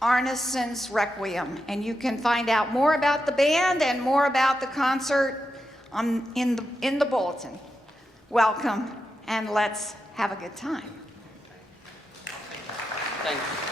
Arneson's Requiem, and you can find out more about the band and more about the concert in the bulletin. Welcome, and let's have a good time. Thanks.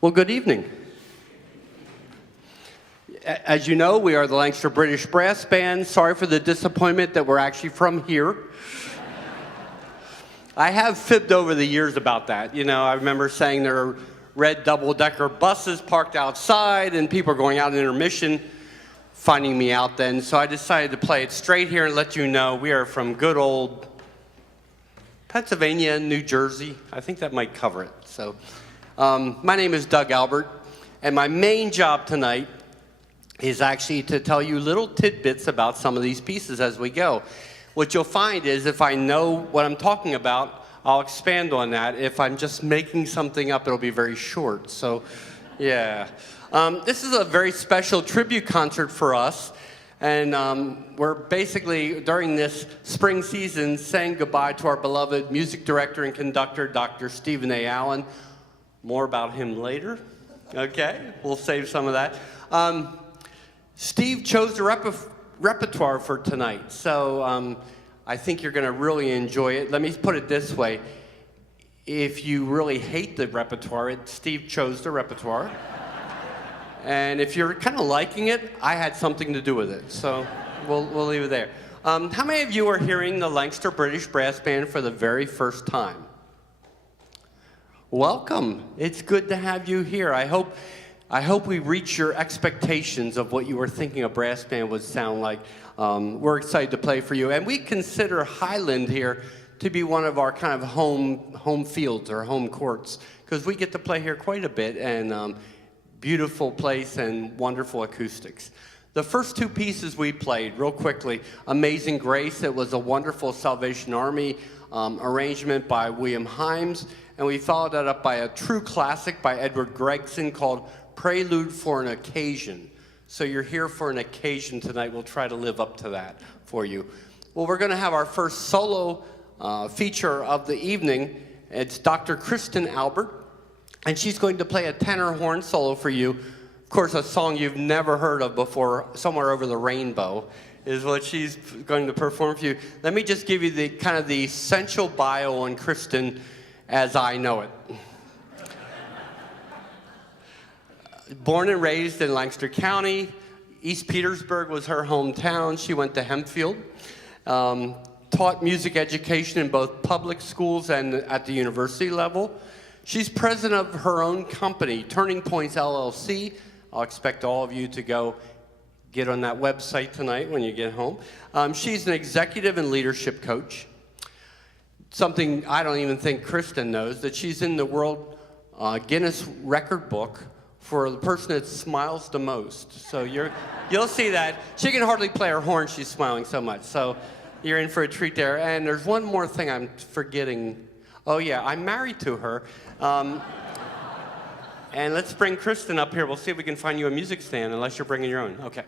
Well, good evening. As you know, we are the Lancaster British Brass Band. Sorry for the disappointment that we're actually from here. I have fibbed over the years about that. You know, I remember saying there are red double-decker buses parked outside and people are going out in intermission, finding me out then. So I decided to play it straight here and let you know we are from good old Pennsylvania and New Jersey. I think that might cover it. So. My name is Doug Albert, and my main job tonight is actually to tell you little tidbits about some of these pieces as we go. What you'll find is if I know what I'm talking about, I'll expand on that. If I'm just making something up, it'll be very short. So, yeah. This is a very special tribute concert for us, and we're basically, during this spring season, saying goodbye to our beloved music director and conductor, Dr. Stephen A. Allen. More about him later, okay? We'll save some of that. Steve chose the repertoire for tonight, so I think you're gonna really enjoy it. Let me put it this way. If you really hate the repertoire, Steve chose the repertoire. And if you're kind of liking it, I had something to do with it, so we'll leave it there. How many of you are hearing the Lancaster British Brass Band for the very first time? Welcome. It's good to have you here. I hope we reach your expectations of what you were thinking a brass band would sound like. We're excited to play for you. And we consider Highland here to be one of our kind of home fields or home courts, because we get to play here quite a bit, and beautiful place and wonderful acoustics. The first two pieces we played, real quickly, Amazing Grace. It was a wonderful Salvation Army arrangement by William Himes. And we followed that up by a true classic by Edward Gregson called Prelude for an Occasion. So you're here for an occasion tonight. We'll try to live up to that for you. Well, we're going to have our first solo feature of the evening. It's Dr. Kristen Albert, and she's going to play a tenor horn solo for you. Of course, a song you've never heard of before, Somewhere Over the Rainbow, is what she's going to perform for you. Let me just give you the kind of the essential bio on Kristen as I know it. Born and raised in Lancaster County, East Petersburg was her hometown. She went to Hempfield, taught music education in both public schools and at the university level. She's president of her own company, Turning Points LLC. I'll expect all of you to go get on that website tonight when you get home. She's an executive and leadership coach. something I don't even think Kristen knows, that she's in the World Guinness Record Book for the person that smiles the most. So you'll see that. She can hardly play her horn, she's smiling so much. So you're in for a treat there. And there's one more thing I'm forgetting. Oh yeah, I'm married to her. And let's bring Kristen up here. We'll see if we can find you a music stand, unless you're bringing your own. Okay.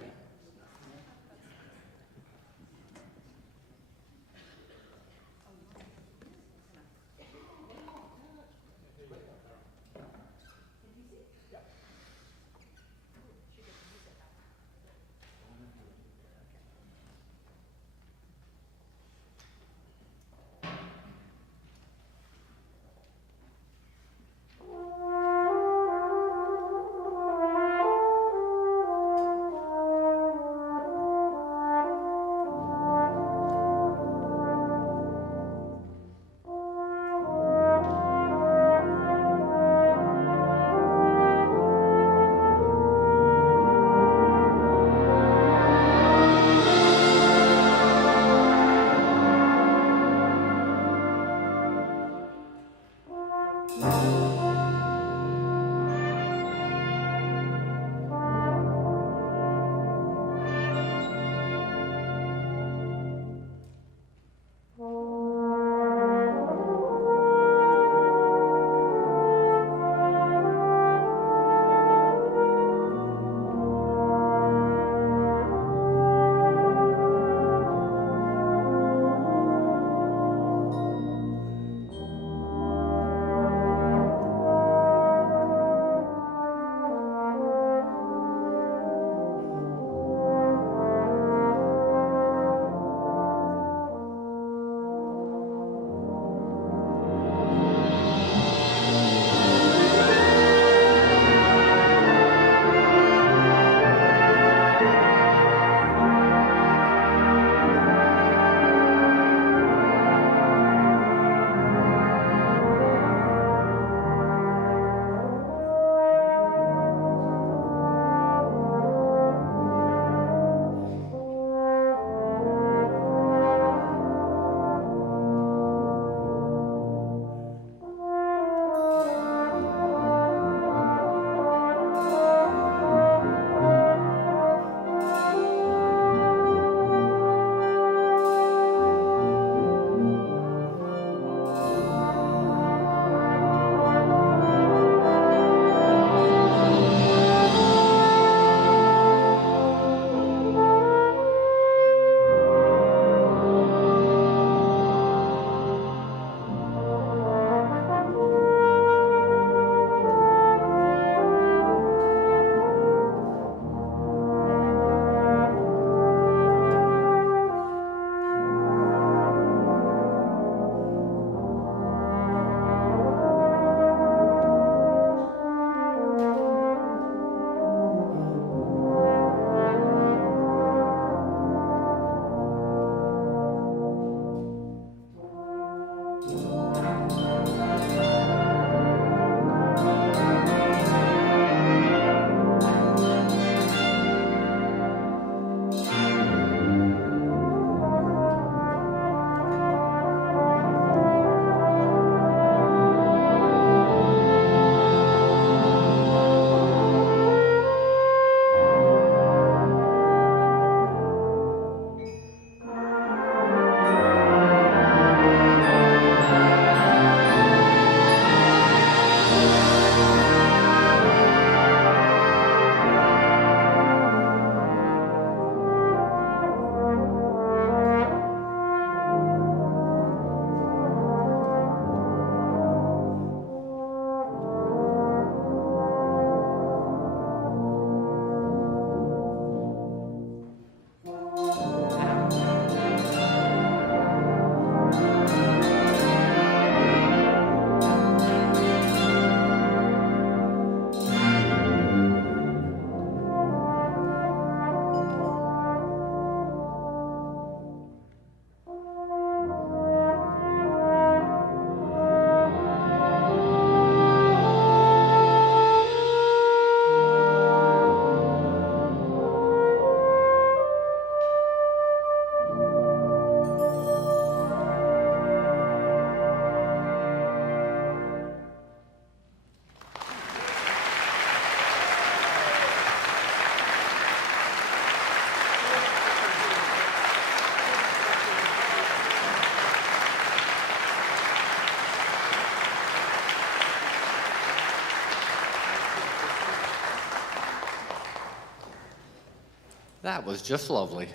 That was just lovely.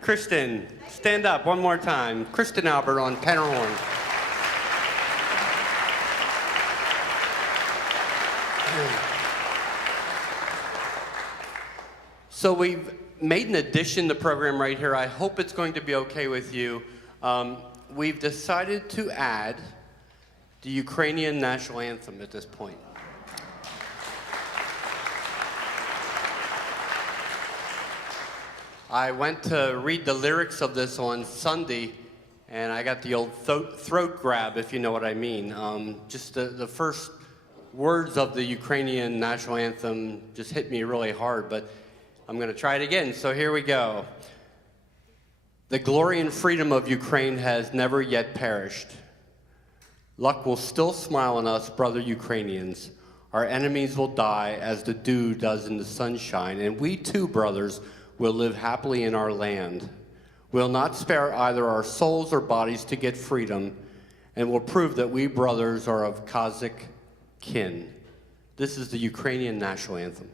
Kristen, stand up one more time. Kristen Albert on tenor horn. So we've made an addition to the program right here. I hope it's going to be okay with you. We've decided to add the Ukrainian national anthem at this point. I went to read the lyrics of this on Sunday, and I got the old throat grab, if you know what I mean. Just the first words of the Ukrainian national anthem just hit me really hard, but I'm going to try it again. So here we go. The glory and freedom of Ukraine has never yet perished. Luck will still smile on us, brother Ukrainians. Our enemies will die as the dew does in the sunshine, and we too, brothers, will live happily in our land. We'll not spare either our souls or bodies to get freedom, and will prove that we brothers are of Kazakh kin. This is the Ukrainian national anthem.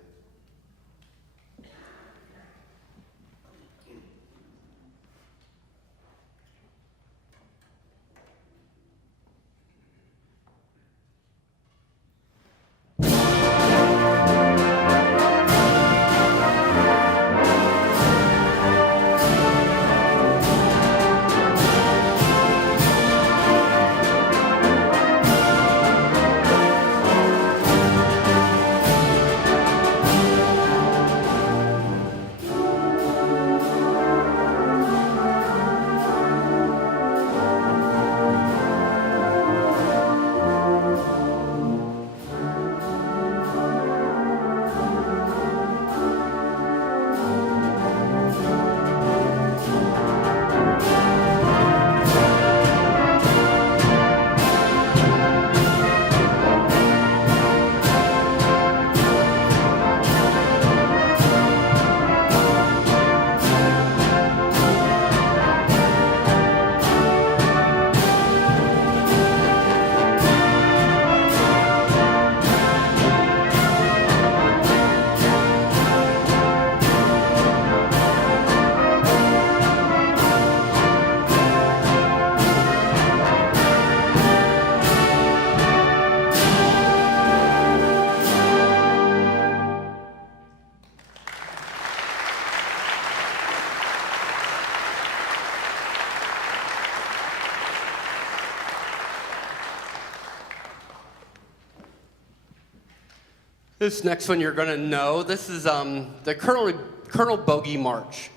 This next one you're going to know. This is the Colonel Bogey March.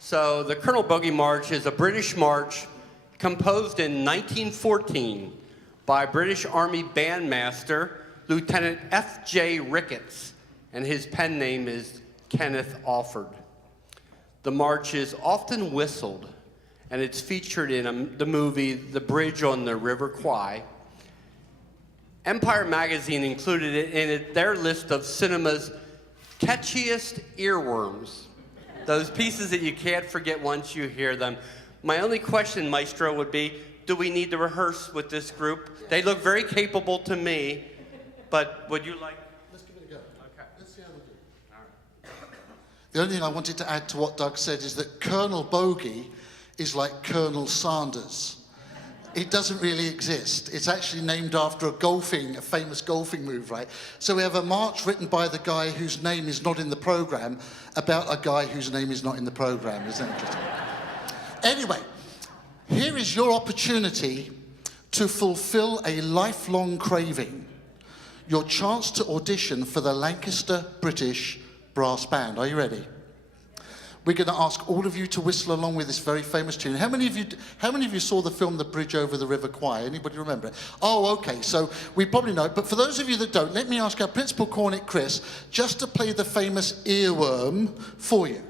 So the Colonel Bogey March is a British march composed in 1914 by British Army bandmaster Lieutenant F.J. Ricketts, and his pen name is Kenneth Alford. The march is often whistled, and it's featured in the movie The Bridge on the River Kwai. Empire magazine included it in their list of cinema's catchiest earworms. Those pieces that you can't forget once you hear them. My only question, Maestro, would be, do we need to rehearse with this group? They look very capable to me, but would you like... Let's give it a go. Okay. Let's see how we do. All right. The only thing I wanted to add to what Doug said is that Colonel Bogey is like Colonel Sanders. It doesn't really exist. It's actually named after a famous golfing move, right? So we have a march written by the guy whose name is not in the program about a guy whose name is not in the program. Isn't that interesting? Anyway, here is your opportunity to fulfill a lifelong craving. Your chance to audition for the Lancaster British Brass Band. Are you ready? We're going to ask all of you to whistle along with this very famous tune. How many of you saw the film The Bridge Over the River Kwai? Anybody remember it? Oh, okay, so we probably know it. But for those of you that don't, let me ask our principal cornet, Chris, just to play the famous earworm for you.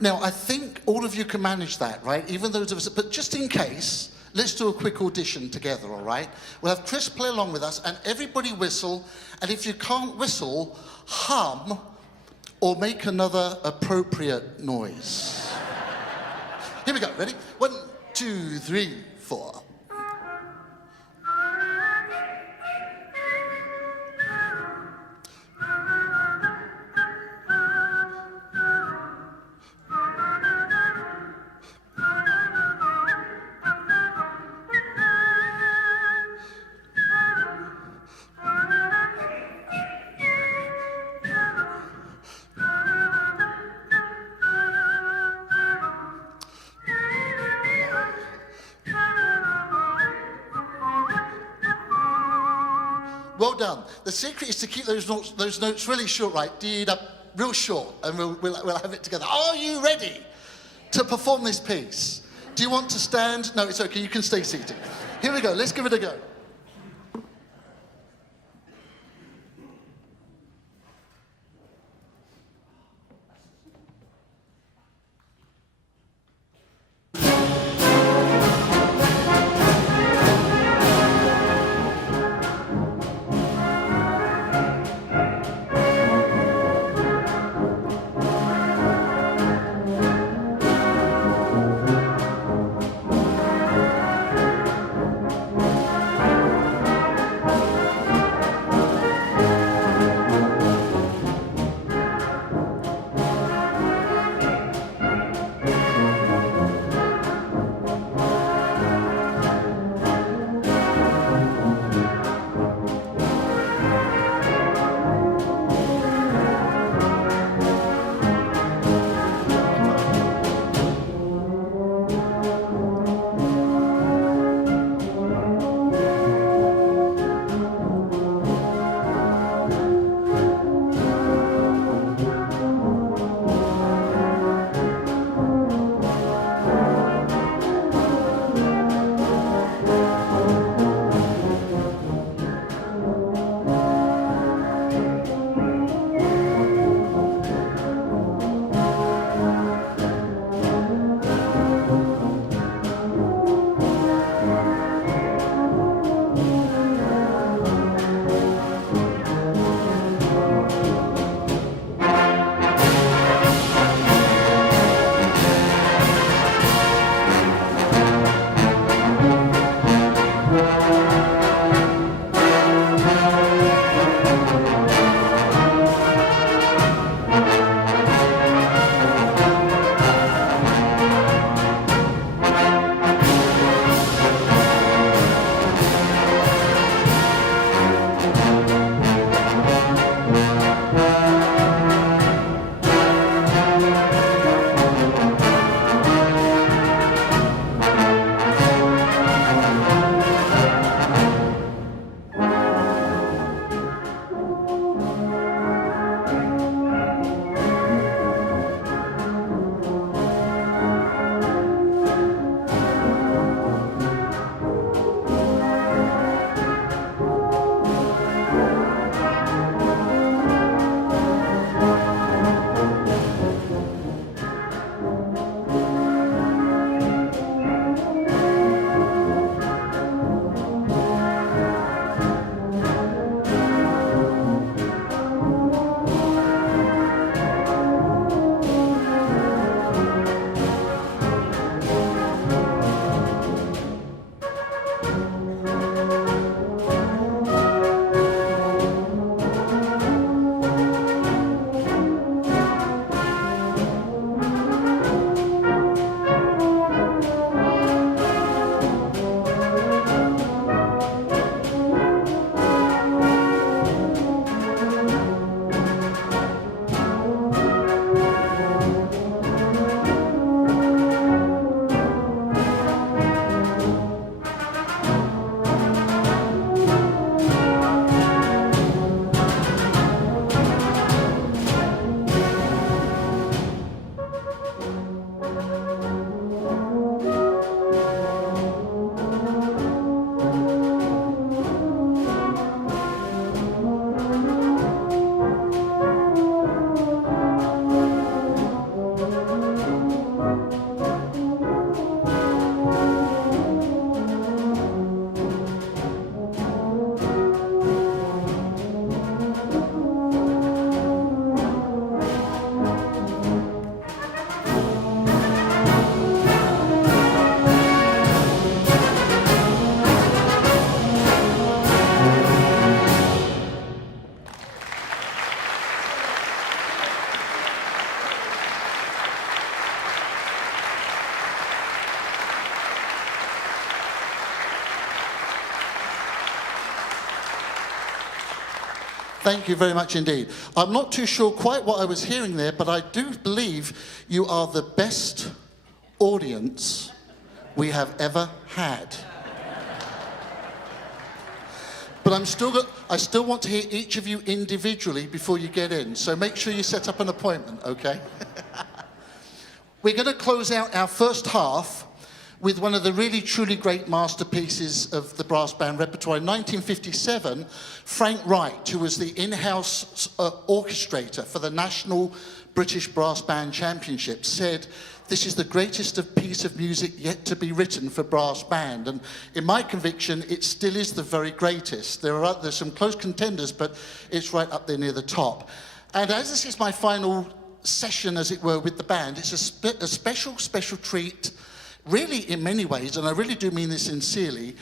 Now, I think all of you can manage that, right? Even those of us, but just in case, let's do a quick audition together, all right? We'll have Chris play along with us, and everybody whistle, and if you can't whistle, hum or make another appropriate noise. Here we go, ready? 1, 2, 3, 4. Well done. The secret is to keep those notes really short, right? Dee-da, real short, and we'll have it together. Are you ready to perform this piece? Do you want to stand? No, it's okay. You can stay seated. Here we go. Let's give it a go. Thank you very much indeed. I'm not too sure quite what I was hearing there, but I do believe you are the best audience we have ever had. But I still want to hear each of you individually before you get in, so make sure you set up an appointment, okay? We're going to close out our first half with one of the really truly great masterpieces of the brass band repertoire. In 1957, Frank Wright, who was the in-house orchestrator for the National British Brass Band Championship, said, "This is the greatest piece of music yet to be written for brass band." And in my conviction, it still is the very greatest. There's some close contenders, but it's right up there near the top. And as this is my final session, as it were, with the band, it's a special treat, really in many ways, and I really do mean this sincerely,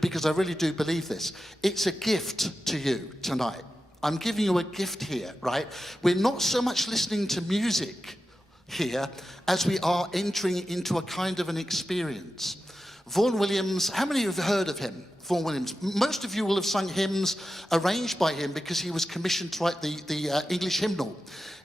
because I really do believe this. It's a gift to you tonight. I'm giving you a gift here, right? We're not so much listening to music here as we are entering into a kind of an experience. Vaughn Williams, how many of you have heard of him? Vaughn Williams. Most of you will have sung hymns arranged by him because he was commissioned to write the English hymnal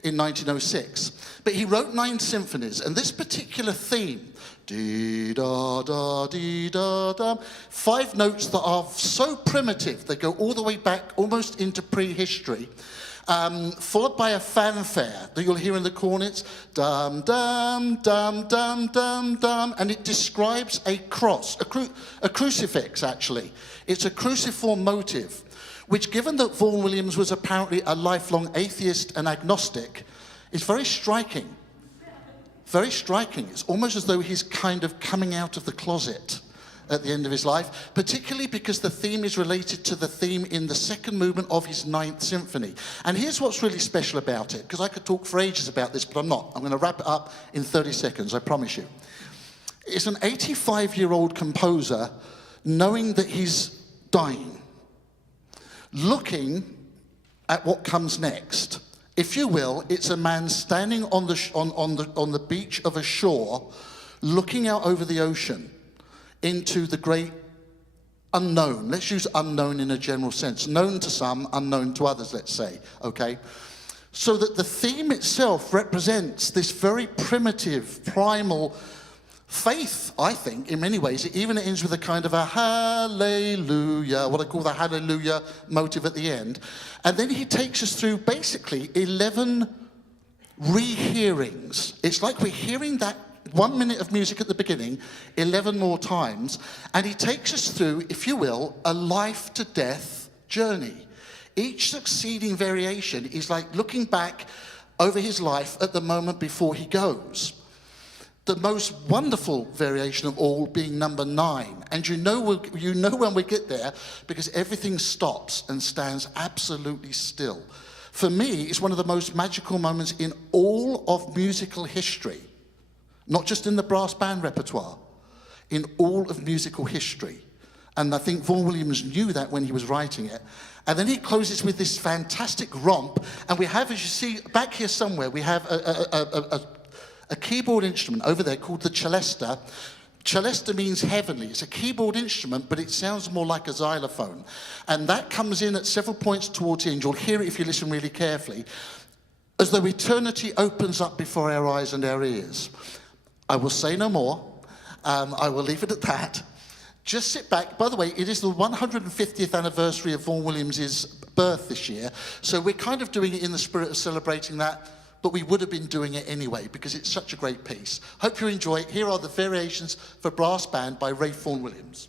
in 1906. But he wrote 9 symphonies, and this particular theme, dee-da-da, dee-da-da, 5 notes that are so primitive, they go all the way back almost into prehistory, followed by a fanfare that you'll hear in the cornets, dum, dum, dum, dum, dum, dum, and it describes a cross, a crucifix, actually. It's a cruciform motive, which, given that Vaughn Williams was apparently a lifelong atheist and agnostic, is very striking. Very striking. It's almost as though he's kind of coming out of the closet at the end of his life, particularly because the theme is related to the theme in the second movement of his 9th symphony. And here's what's really special about it, because I could talk for ages about this, but I'm not. I'm going to wrap it up in 30 seconds, I promise you. It's an 85-year-old composer knowing that he's dying, looking at what comes next. If you will, it's a man standing on the beach of a shore, looking out over the ocean into the great unknown. Let's use unknown in a general sense. Known to some, unknown to others, let's say, okay? So that the theme itself represents this very primitive, primal faith, I think, in many ways. It even ends with a kind of a hallelujah, what I call the hallelujah motive at the end. And then he takes us through basically 11 rehearings. It's like we're hearing that 1 minute of music at the beginning 11 more times, and he takes us through, if you will, a life-to-death journey. Each succeeding variation is like looking back over his life at the moment before he goes. The most wonderful variation of all being number 9. And you know when we get there, because everything stops and stands absolutely still. For me, it's one of the most magical moments in all of musical history. Not just in the brass band repertoire, in all of musical history. And I think Vaughn Williams knew that when he was writing it. And then he closes with this fantastic romp. And we have, as you see, back here somewhere, we have a keyboard instrument over there called the celesta. Celesta means heavenly. It's a keyboard instrument, but it sounds more like a xylophone. And that comes in at several points towards the end. You'll hear it if you listen really carefully, as though eternity opens up before our eyes and our ears. I will say no more. I will leave it at that. Just sit back. By the way, it is the 150th anniversary of Vaughn Williams' birth this year, so we're kind of doing it in the spirit of celebrating that, but we would have been doing it anyway because it's such a great piece. Hope you enjoy it. Here are the variations for brass band by Ray Vaughn Williams.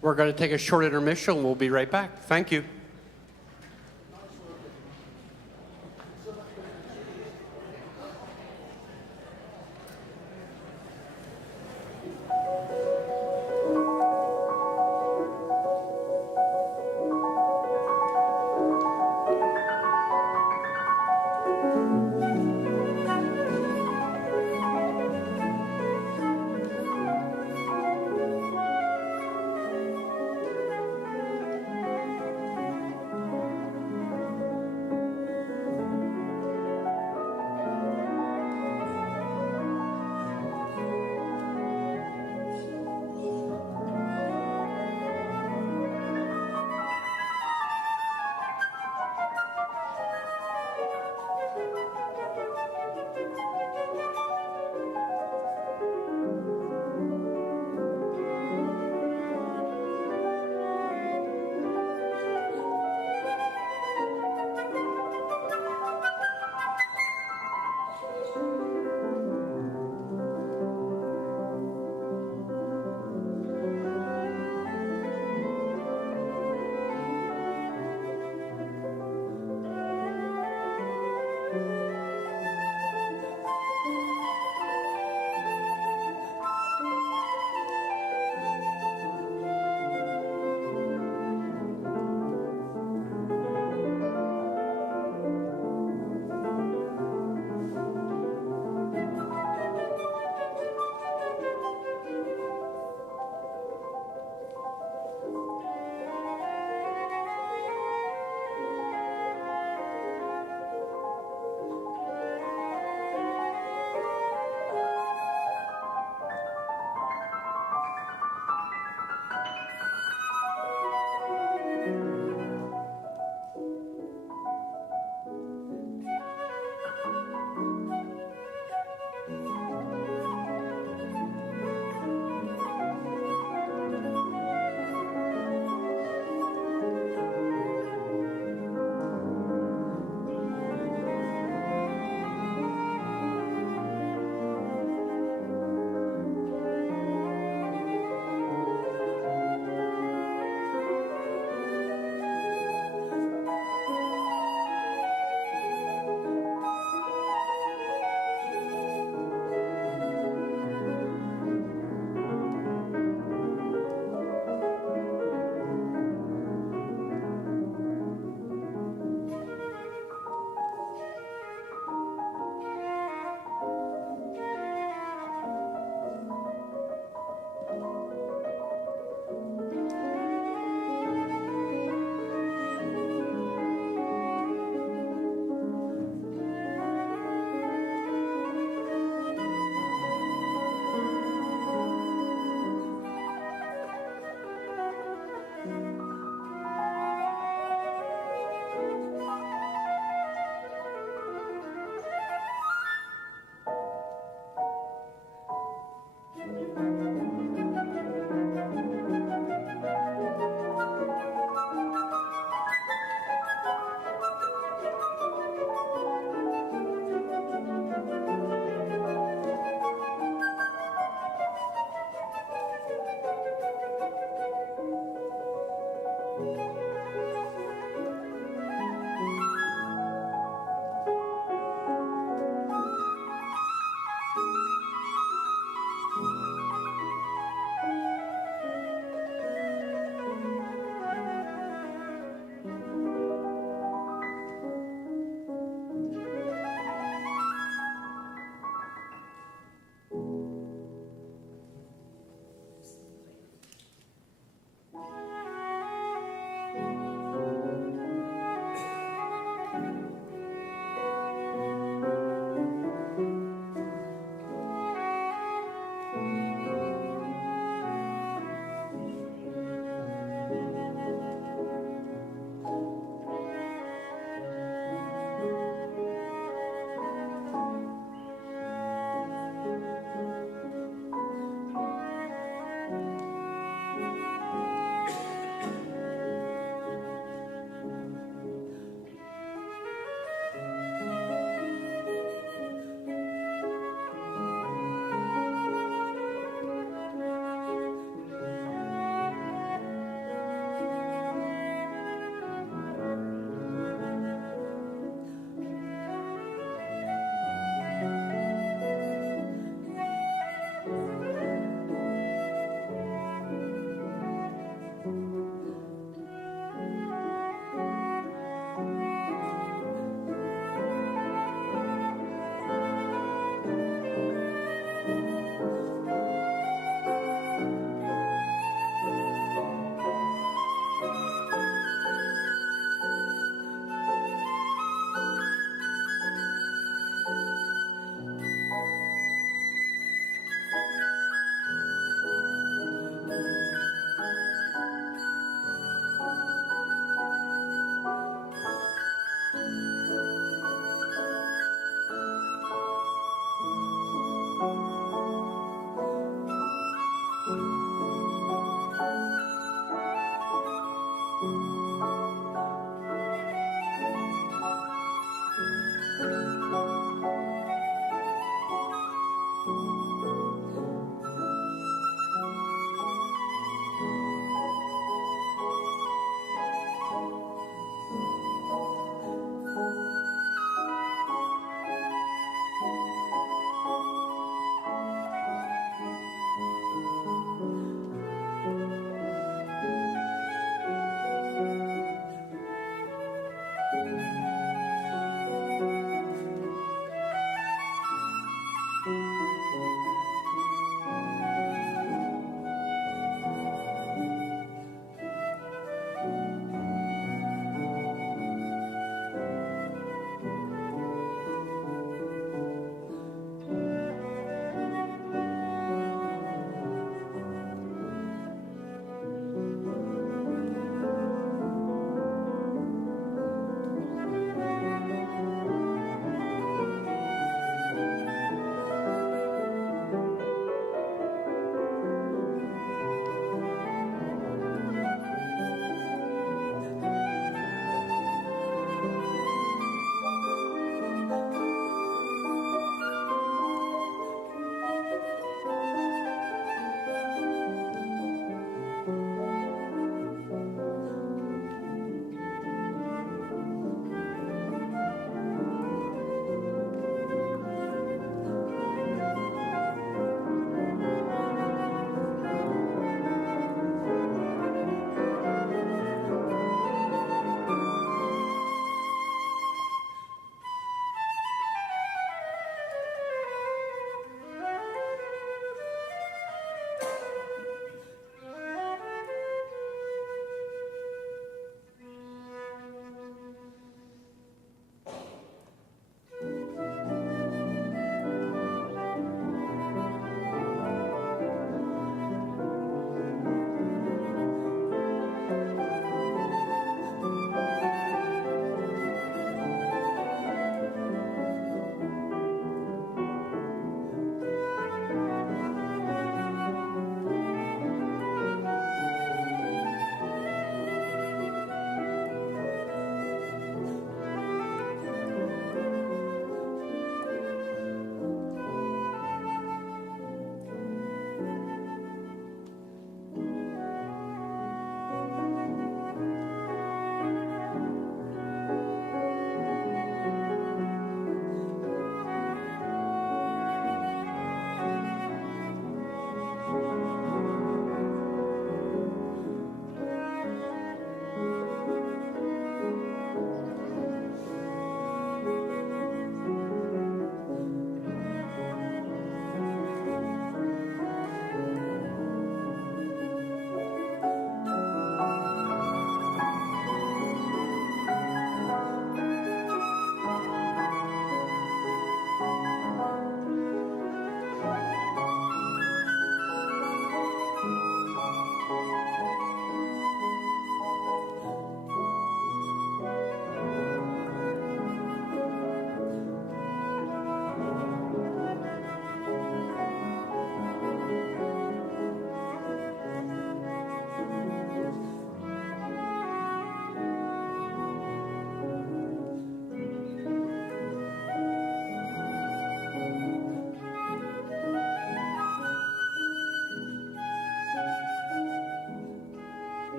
We're going to take a short intermission. We'll be right back. Thank you.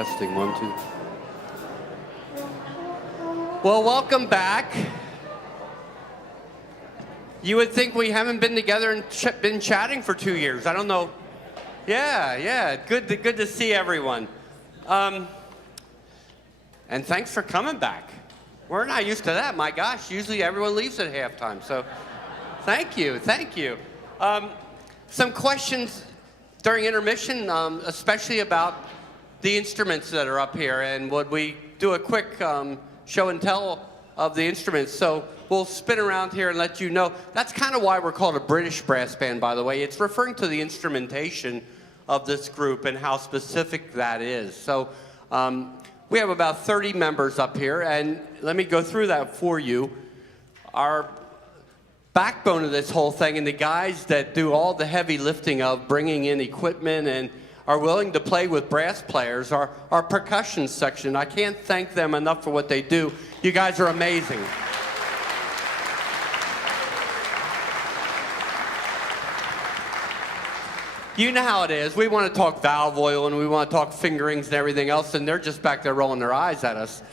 Testing, 1, 2. Well, welcome back. You would think we haven't been together and been chatting for 2 years. I don't know. Yeah. Good to see everyone. And thanks for coming back. We're not used to that. My gosh, usually everyone leaves at halftime. So thank you. Some questions during intermission, especially about the instruments that are up here. And would we do a quick show and tell of the instruments? So we'll spin around here and let you know. That's kind of why we're called a British brass band, by the way. It's referring to the instrumentation of this group and how specific that is. So we have about 30 members up here, and let me go through that for you. Our backbone of this whole thing, and the guys that do all the heavy lifting of bringing in equipment and are willing to play with brass players, our percussion section. I can't thank them enough for what they do. You guys are amazing. You know how it is. We want to talk valve oil and we want to talk fingerings and everything else, and they're just back there rolling their eyes at us.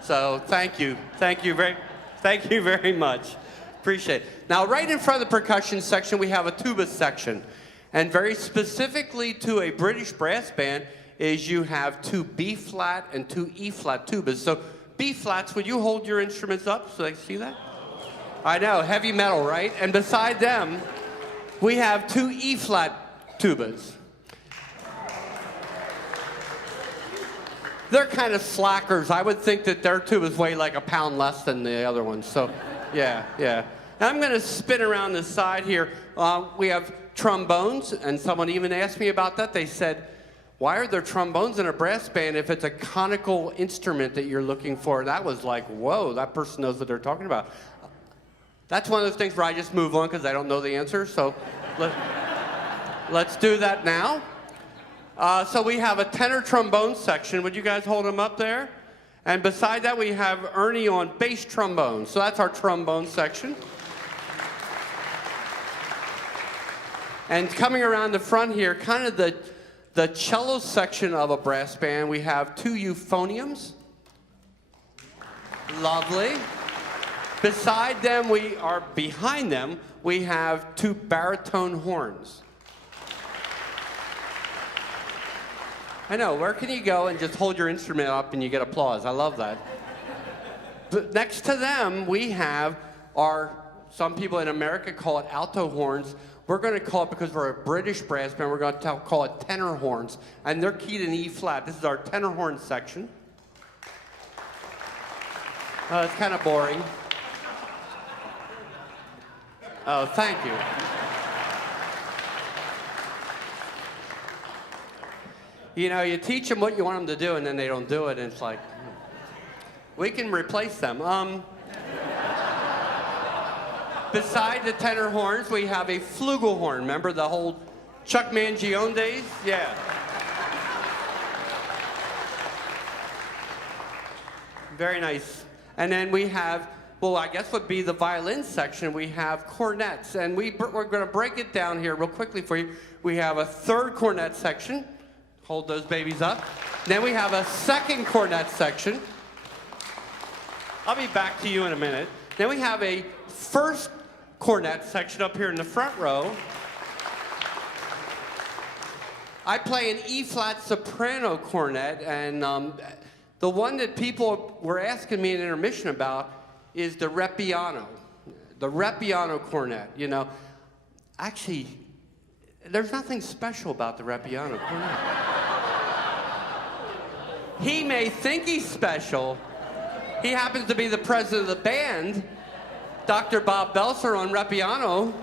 So thank you very much. Appreciate it. Now, right in front of the percussion section, we have a tuba section. And very specifically to a British brass band is you have 2 B-flat and 2 E-flat tubas. So B-flats, would you hold your instruments up so they can see that? I know, heavy metal, right? And beside them, we have 2 E-flat tubas. They're kind of slackers. I would think that their tubas weigh like a pound less than the other ones. So, yeah. Now I'm going to spin around the side here. We have trombones, and someone even asked me about that. They said, why are there trombones in a brass band if it's a conical instrument that you're looking for? That was like, whoa, that person knows what they're talking about. That's one of those things where I just move on because I don't know the answer. So let's do that now. So we have a tenor trombone section. Would you guys hold them up there? And beside that, we have Ernie on bass trombone. So that's our trombone section. And coming around the front here, kind of the cello section of a brass band, we have 2 euphoniums. Lovely. Behind them, we have 2 baritone horns. I know, where can you go and just hold your instrument up and you get applause? I love that. But next to them, we have some people in America call it alto horns. We're going to call it, because we're a British brass band, we're going to call it tenor horns. And they're keyed in E-flat. This is our tenor horn section. It's kind of boring. Oh, thank you. You know, you teach them what you want them to do, and then they don't do it, and it's like, we can replace them. Beside the tenor horns, we have a flugelhorn. Remember the whole Chuck Mangione days? Yeah. Very nice. And then we have, well, I guess would be the violin section. We have cornets, and we're going to break it down here real quickly for you. We have a 3rd cornet section. Hold those babies up. Then we have a 2nd cornet section. I'll be back to you in a minute. Then we have a 1st cornet section up here in the front row. I play an E-flat soprano cornet, and the one that people were asking me in intermission about is the Repiano. The Repiano cornet, you know. Actually, there's nothing special about the Repiano cornet. He may think he's special. He happens to be the president of the band, Dr. Bob Belser on Repiano.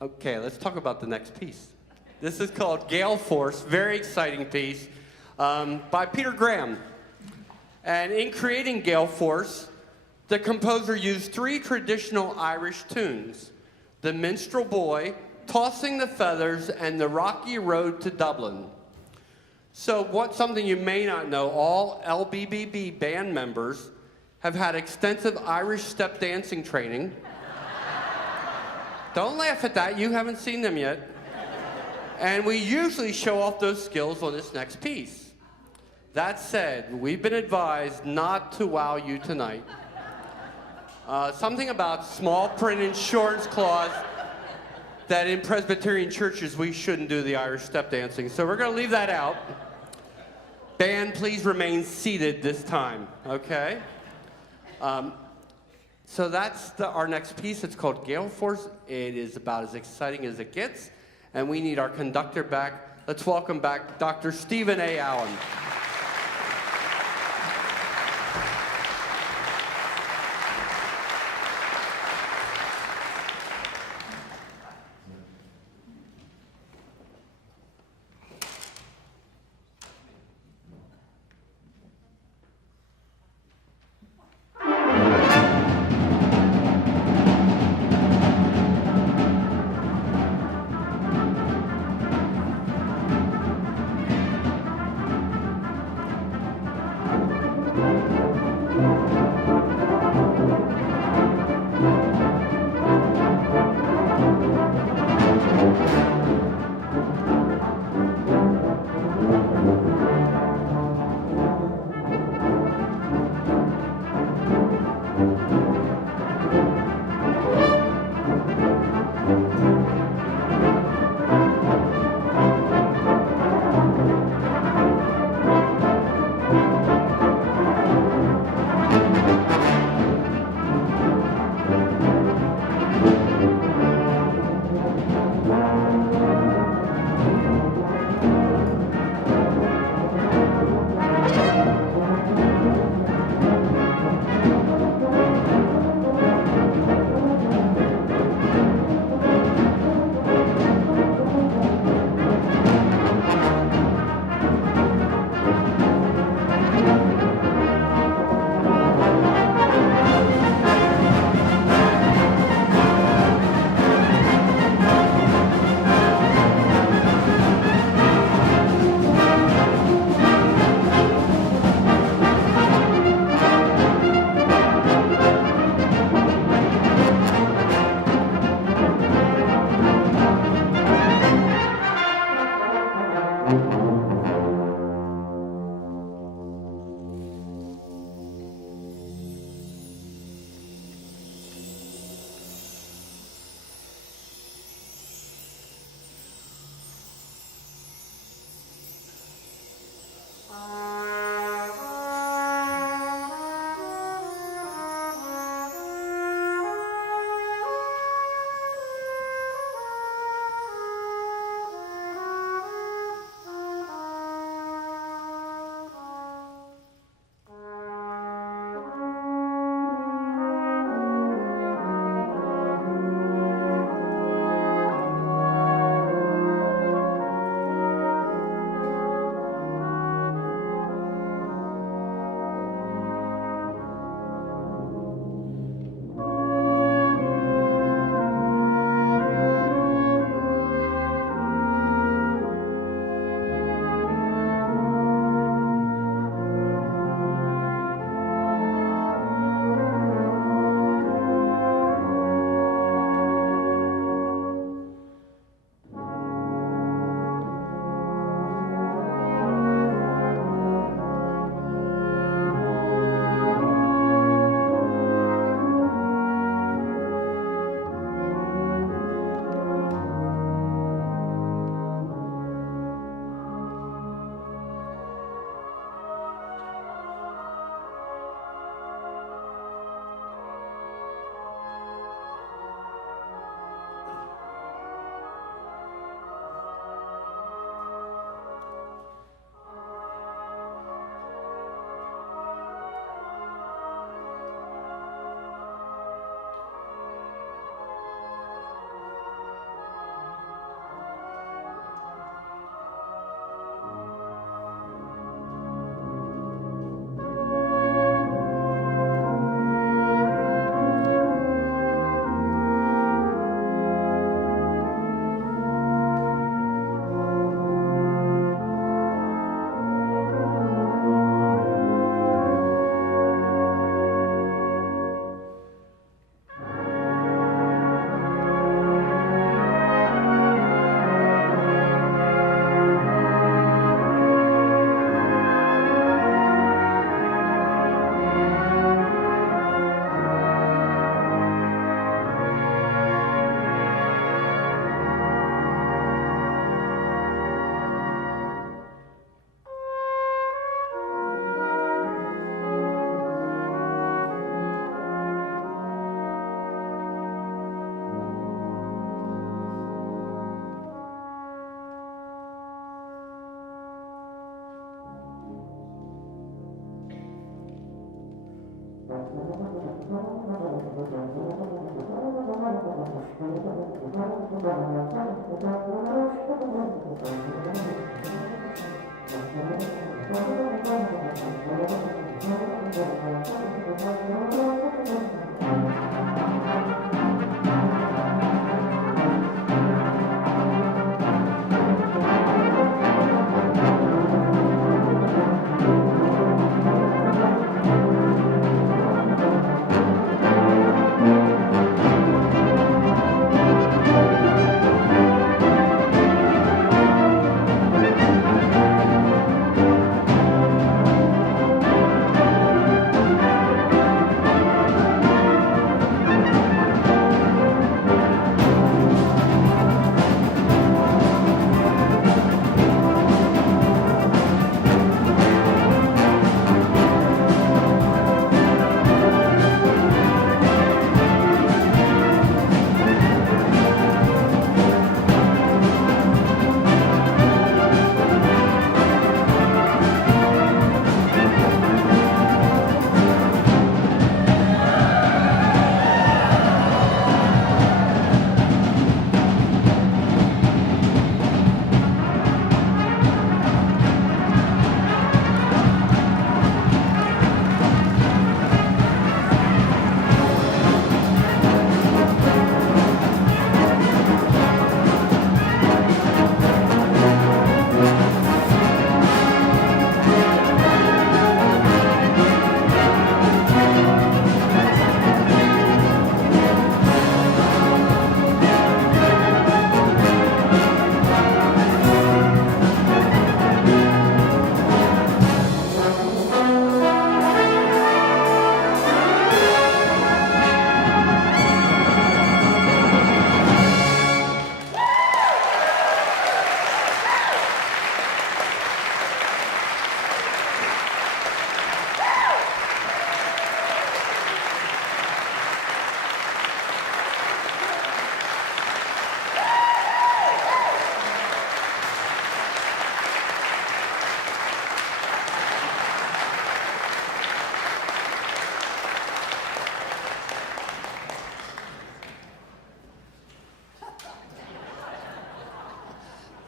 Okay, let's talk about the next piece. This is called Gale Force, very exciting piece by Peter Graham. And in creating Gale Force, the composer used 3 traditional Irish tunes: The Minstrel Boy, Tossing the Feathers, and The Rocky Road to Dublin. So something you may not know, all LBBB band members have had extensive Irish step dancing training. Don't laugh at that. You haven't seen them yet. And we usually show off those skills on this next piece. That said, we've been advised not to wow you tonight. Something about small print insurance clause that in Presbyterian churches we shouldn't do the Irish step dancing. So we're going to leave that out. Band, please remain seated this time, okay? So that's our next piece. It's called Gale Force. It is about as exciting as it gets. And we need our conductor back. Let's welcome back Dr. Stephen A. Allen.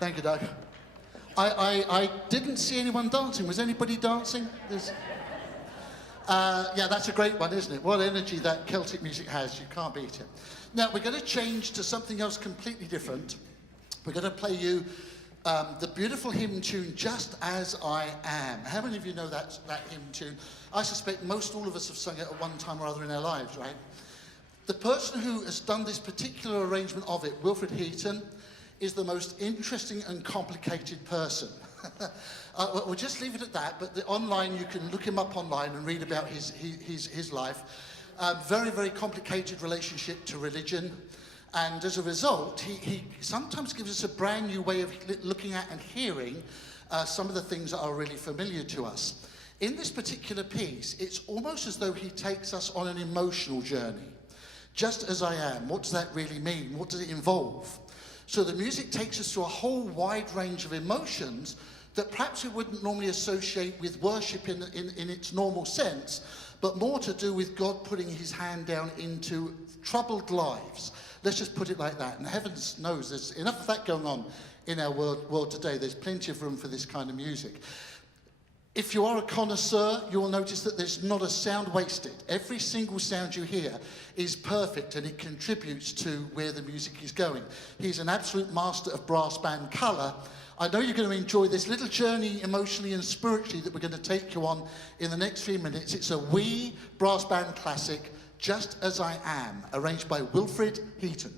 Thank you, Doug. I didn't see anyone dancing. Was anybody dancing? Yeah, that's a great one, isn't it? What energy that Celtic music has. You can't beat it. Now, we're going to change to something else completely different. We're going to play you the beautiful hymn tune, Just As I Am. How many of you know that hymn tune? I suspect most all of us have sung it at one time or other in our lives, right? The person who has done this particular arrangement of it, Wilfred Heaton, is the most interesting and complicated person. We'll just leave it at that, but online, you can look him up online and read about his life. Very, very complicated relationship to religion. And as a result, he sometimes gives us a brand new way of looking at and hearing some of the things that are really familiar to us. In this particular piece, it's almost as though he takes us on an emotional journey. Just as I am, what does that really mean? What does it involve? So the music takes us through a whole wide range of emotions that perhaps we wouldn't normally associate with worship in its normal sense, but more to do with God putting his hand down into troubled lives. Let's just put it like that. And heavens knows there's enough of that going on in our world today. There's plenty of room for this kind of music. If you are a connoisseur, you will notice that there's not a sound wasted. Every single sound you hear is perfect and it contributes to where the music is going. He's an absolute master of brass band colour. I know you're going to enjoy this little journey emotionally and spiritually that we're going to take you on in the next few minutes. It's a wee brass band classic, Just As I Am, arranged by Wilfred Heaton.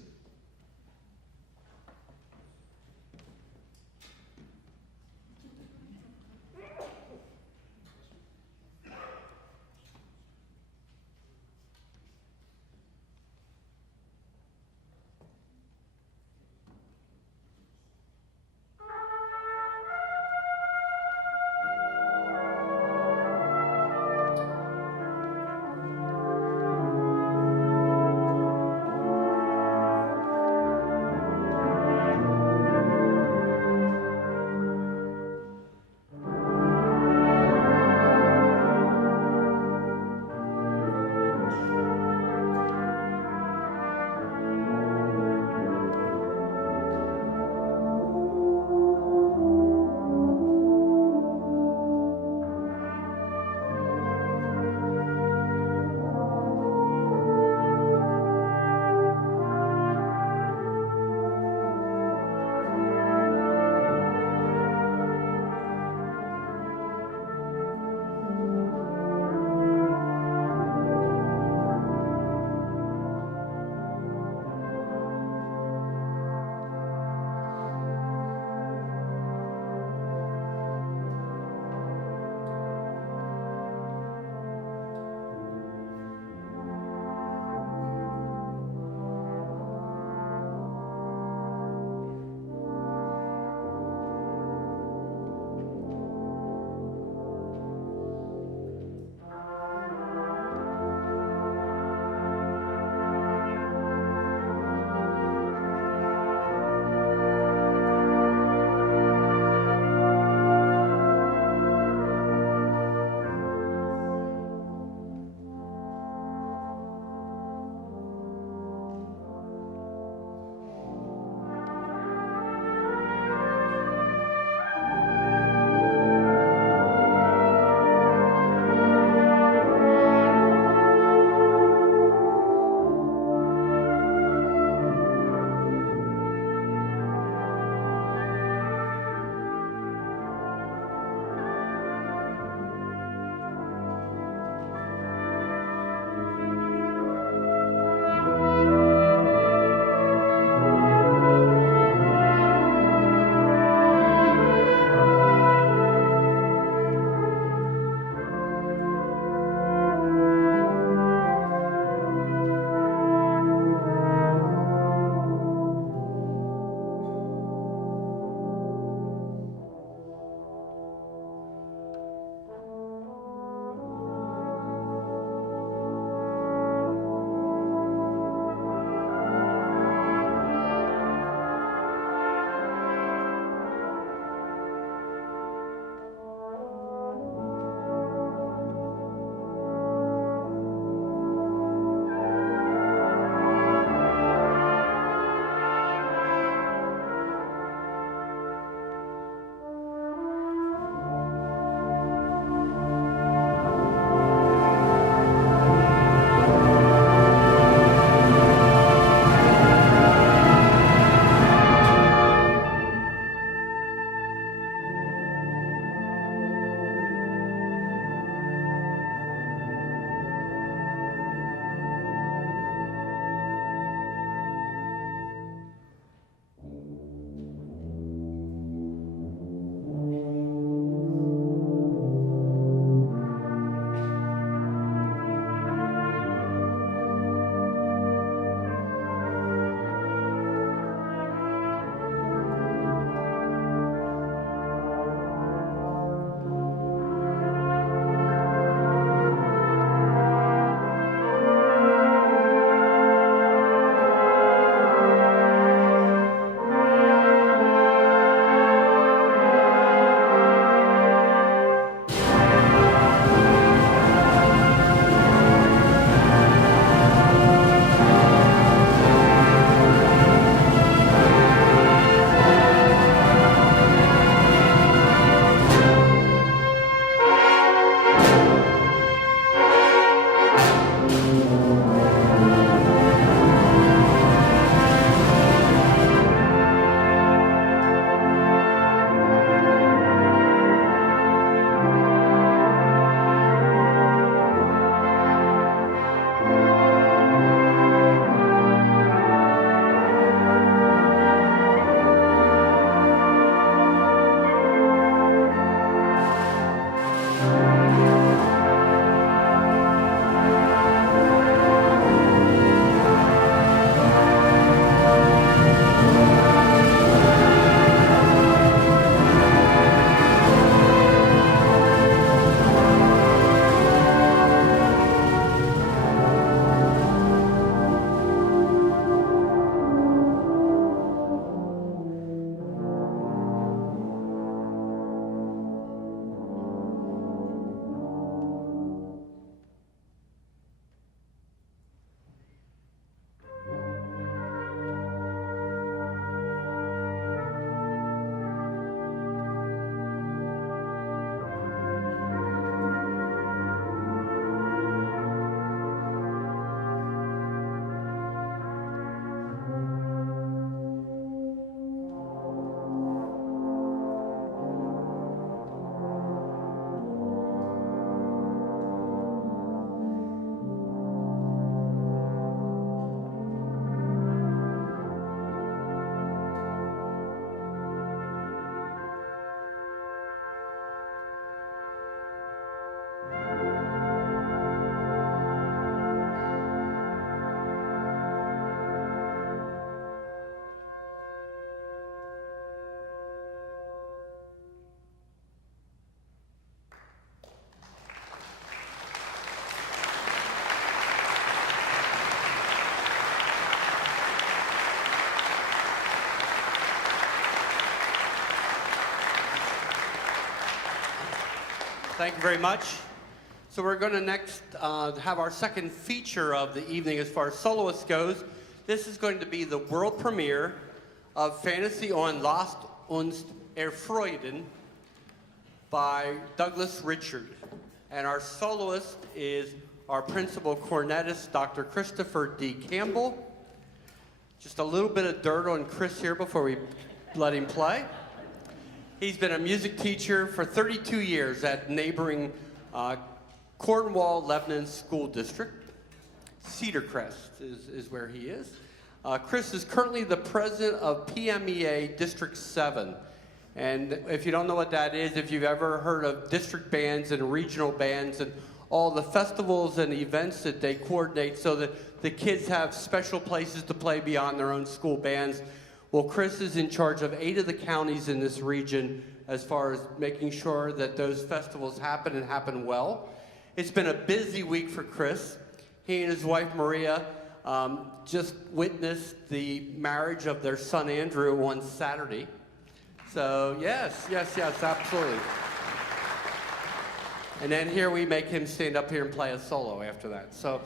Thank you very much. So we're going to next have our second feature of the evening as far as soloist goes. This is going to be the world premiere of Fantasy on Last und Erfreuden by Douglas Richard. And our soloist is our principal cornetist, Dr. Christopher D. Campbell. Just a little bit of dirt on Chris here before we let him play. He's been a music teacher for 32 years at neighboring Cornwall Lebanon School District. Cedar Crest is where he is. Chris is currently the president of PMEA District 7. And if you don't know what that is, if you've ever heard of district bands and regional bands and all the festivals and events that they coordinate so that the kids have special places to play beyond their own school bands, well, Chris is in charge of 8 of the counties in this region as far as making sure that those festivals happen and happen well. It's been a busy week for Chris. He and his wife, Maria, just witnessed the marriage of their son, Andrew, on Saturday. So, yes, absolutely. And then here we make him stand up here and play a solo after that. So,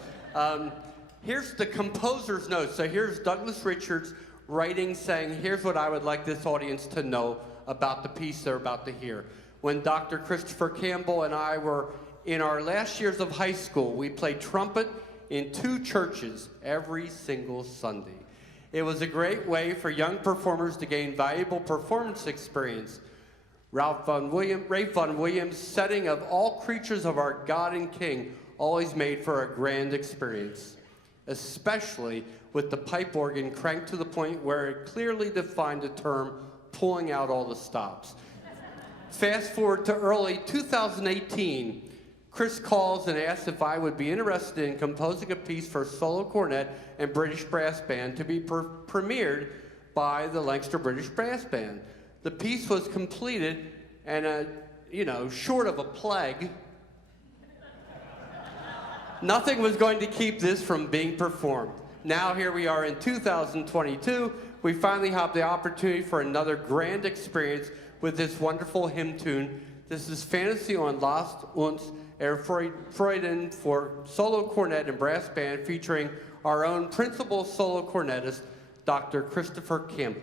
here's the composer's notes. So here's Douglas Richards writing, saying, here's what I would like this audience to know about the piece they're about to hear. When Dr. Christopher Campbell and I were in our last years of high school, we played trumpet in 2 churches every single Sunday. It was a great way for young performers to gain valuable performance experience. Rafe Vaughn Williams' setting of all creatures of our God and King always made for a grand experience, especially with the pipe organ cranked to the point where it clearly defined the term pulling out all the stops. Fast forward to early 2018, Chris calls and asks if I would be interested in composing a piece for solo cornet and British brass band to be premiered by the Lancaster British Brass Band. The piece was completed and, short of a plague, nothing was going to keep this from being performed. Now here we are in 2022. We finally have the opportunity for another grand experience with this wonderful hymn tune. This is Fantasy on Last und Erfreuden for solo cornet and brass band, featuring our own principal solo cornetist, Dr. Christopher Campbell.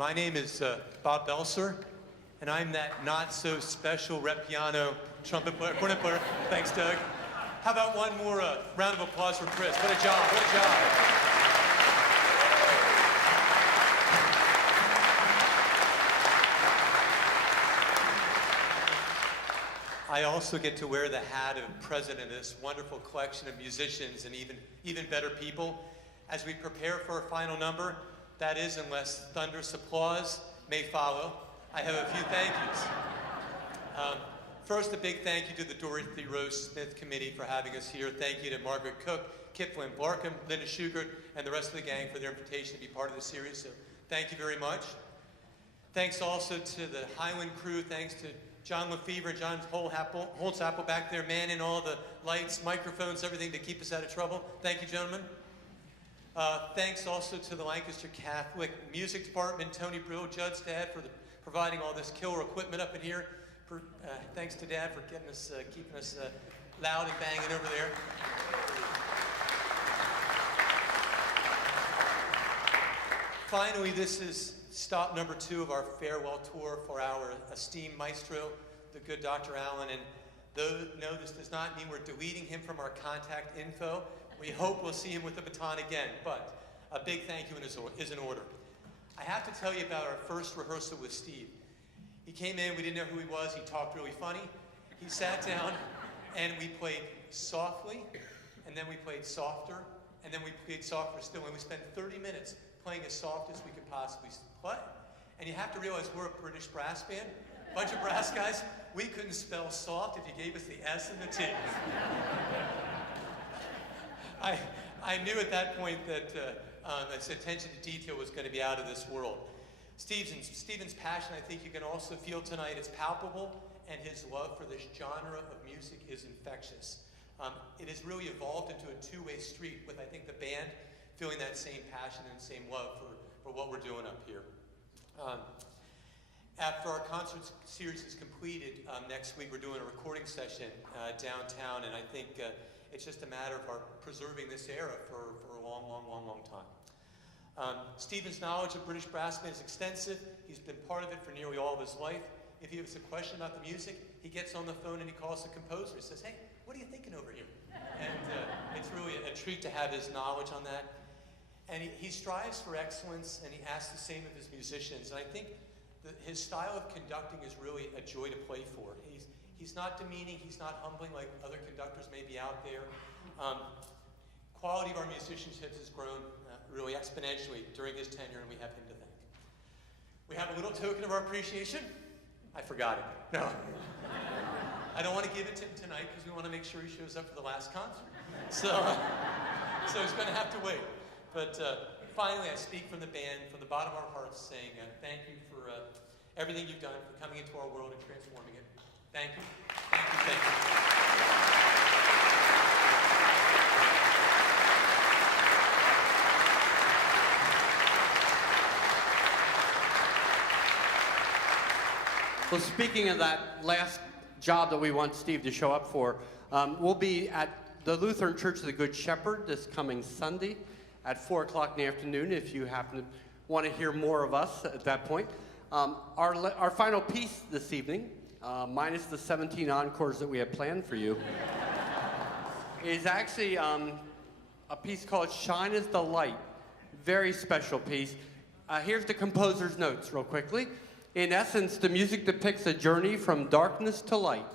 My name is Bob Belser, and I'm that not-so-special rep piano trumpet player, cornet player. Thanks, Doug. How about one more round of applause for Chris? What a job, what a job. I also get to wear the hat of president of this wonderful collection of musicians and even better people as we prepare for our final number. That is, unless thunderous applause may follow, I have a few thank yous. First, a big thank you to the Dorothy Rose Smith Committee for having us here. Thank you to Margaret Cook, Kip Flynn Barkham, Linda Schugert, and the rest of the gang for their invitation to be part of the series. So thank you very much. Thanks also to the Highland crew. Thanks to John Lefevre and John Holtzapple back there, manning all the lights, microphones, everything to keep us out of trouble. Thank you, gentlemen. Thanks also to the Lancaster Catholic Music Department, Tony Brill, Judd's dad, for providing all this killer equipment up in here. Thanks to Dad for getting us, keeping us loud and banging over there. Finally, this is stop number 2 of our farewell tour for our esteemed maestro, the good Dr. Allen. And though no, this does not mean we're deleting him from our contact info. We hope we'll see him with the baton again, but a big thank you is in order. I have to tell you about our first rehearsal with Steve. He came in, we didn't know who he was, he talked really funny. He sat down, and we played softly, and then we played softer, and then we played softer still, and we spent 30 minutes playing as soft as we could possibly play. And you have to realize we're a British brass band, a bunch of brass guys. We couldn't spell soft if you gave us the S and the T. I knew at that point that its attention to detail was going to be out of this world. Stephen's passion, I think you can also feel tonight, is palpable, and his love for this genre of music is infectious. It has really evolved into a two-way street with, I think, the band feeling that same passion and same love for what we're doing up here. After our concert series is completed, next week we're doing a recording session downtown, and I think it's just a matter of our preserving this era for a long, long, long, long time. Stephen's knowledge of British brass band is extensive. He's been part of it for nearly all of his life. If he has a question about the music, he gets on the phone and he calls the composer. He says, hey, what are you thinking over here? And it's really a treat to have his knowledge on that. And he strives for excellence, and he asks the same of his musicians. And I think his style of conducting is really a joy to play for. He's not demeaning, he's not humbling like other conductors may be out there. Quality of our musicianship has grown really exponentially during his tenure, and we have him to thank. We have a little token of our appreciation. I forgot it. No. I don't want to give it to him tonight because we want to make sure he shows up for the last concert. So he's going to have to wait. But finally, I speak from the band, from the bottom of our hearts, saying thank you for everything you've done, for coming into our world and transforming it. Thank you. Thank you. Thank you. Well, speaking of that last job that we want Steve to show up for, we'll be at the Lutheran Church of the Good Shepherd this coming Sunday at 4 o'clock in the afternoon, if you happen to want to hear more of us at that point. Our final piece this evening, minus the 17 encores that we have planned for you, is actually a piece called Shine as the Light. Very special piece. Here's the composer's notes real quickly. In essence, the music depicts a journey from darkness to light,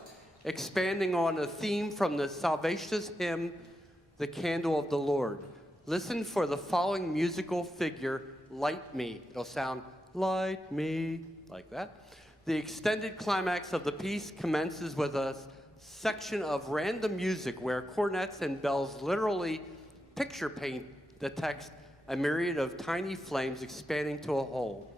expanding on a theme from the Salvationist hymn, The Candle of the Lord. Listen for the following musical figure, Light Me. It'll sound, light me, like that. The extended climax of the piece commences with a section of random music where cornets and bells literally picture paint the text, a myriad of tiny flames expanding to a whole.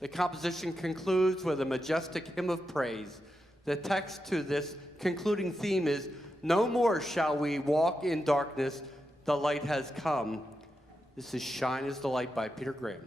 The composition concludes with a majestic hymn of praise. The text to this concluding theme is, no more shall we walk in darkness, the light has come. This is Shine as the Light by Peter Graham.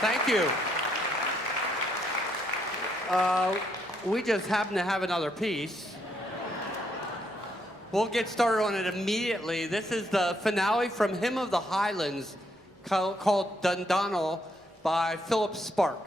Thank you. We just happen to have another piece. We'll get started on it immediately. This is the finale from Hymn of the Highlands called Dundonal by Philip Spark.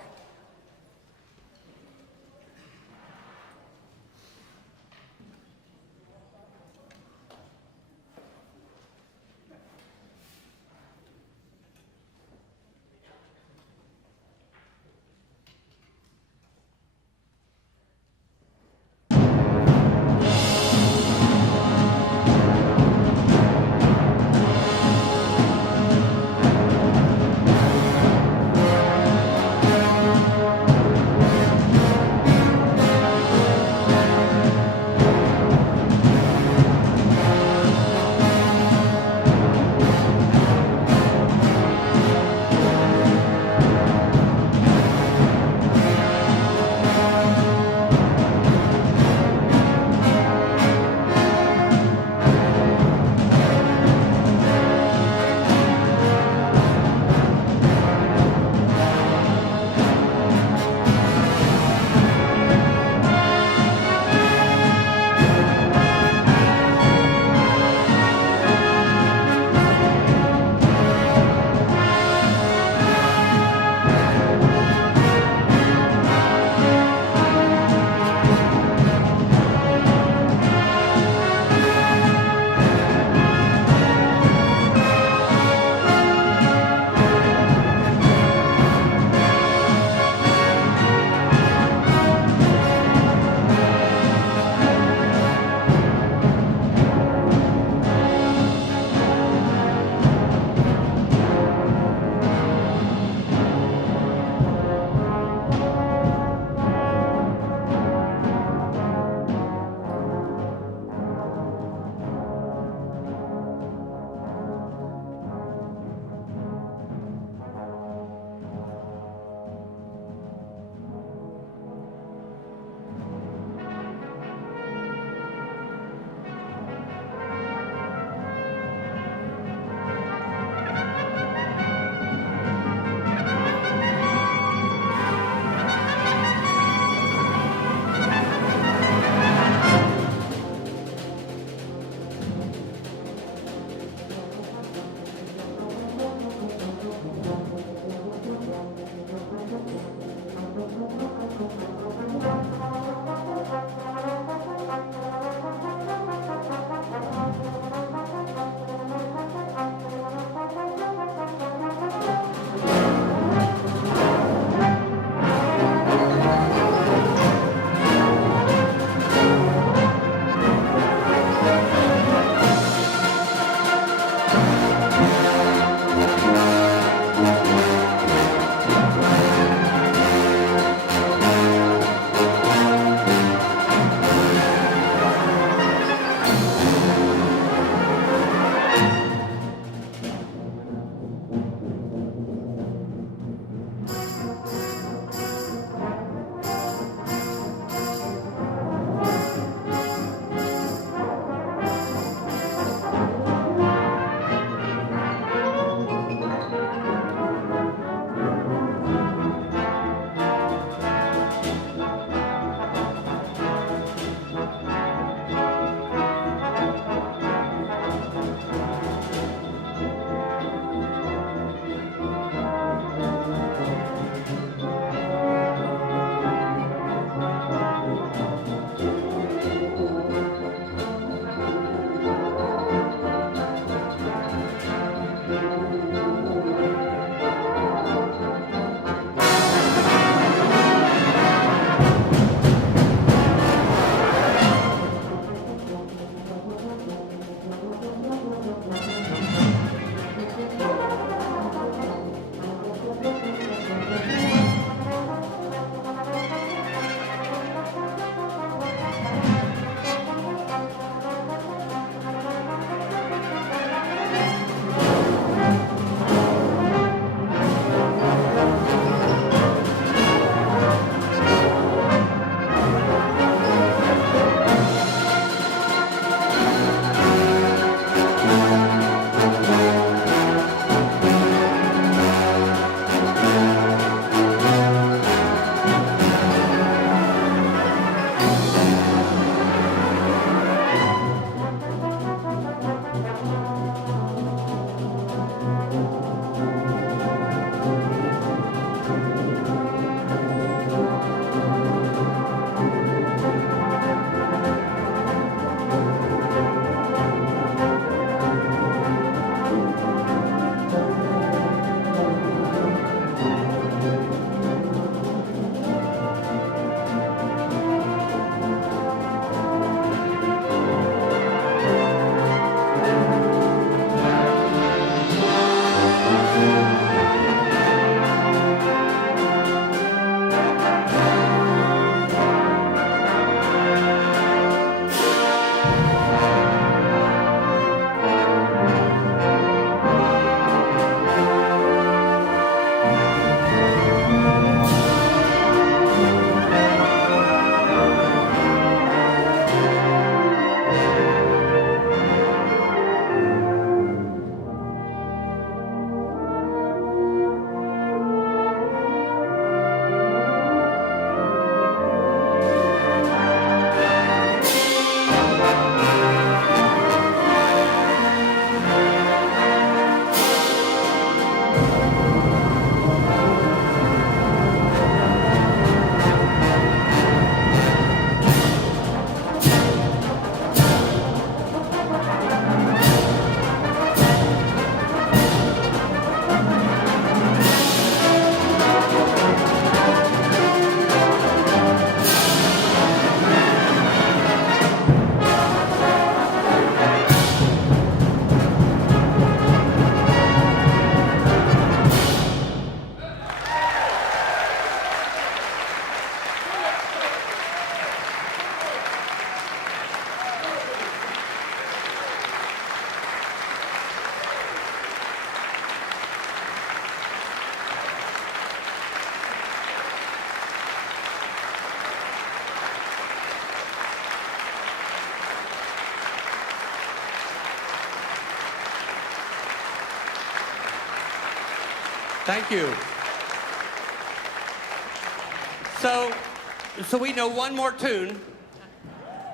Thank you. So we know one more tune.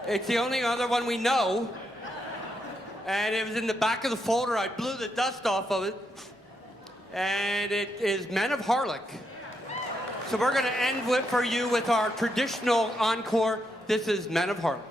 It's the only other one we know. And it was in the back of the folder. I blew the dust off of it. And it is Men of Harlock. So we're going to end for you with our traditional encore. This is Men of Harlock.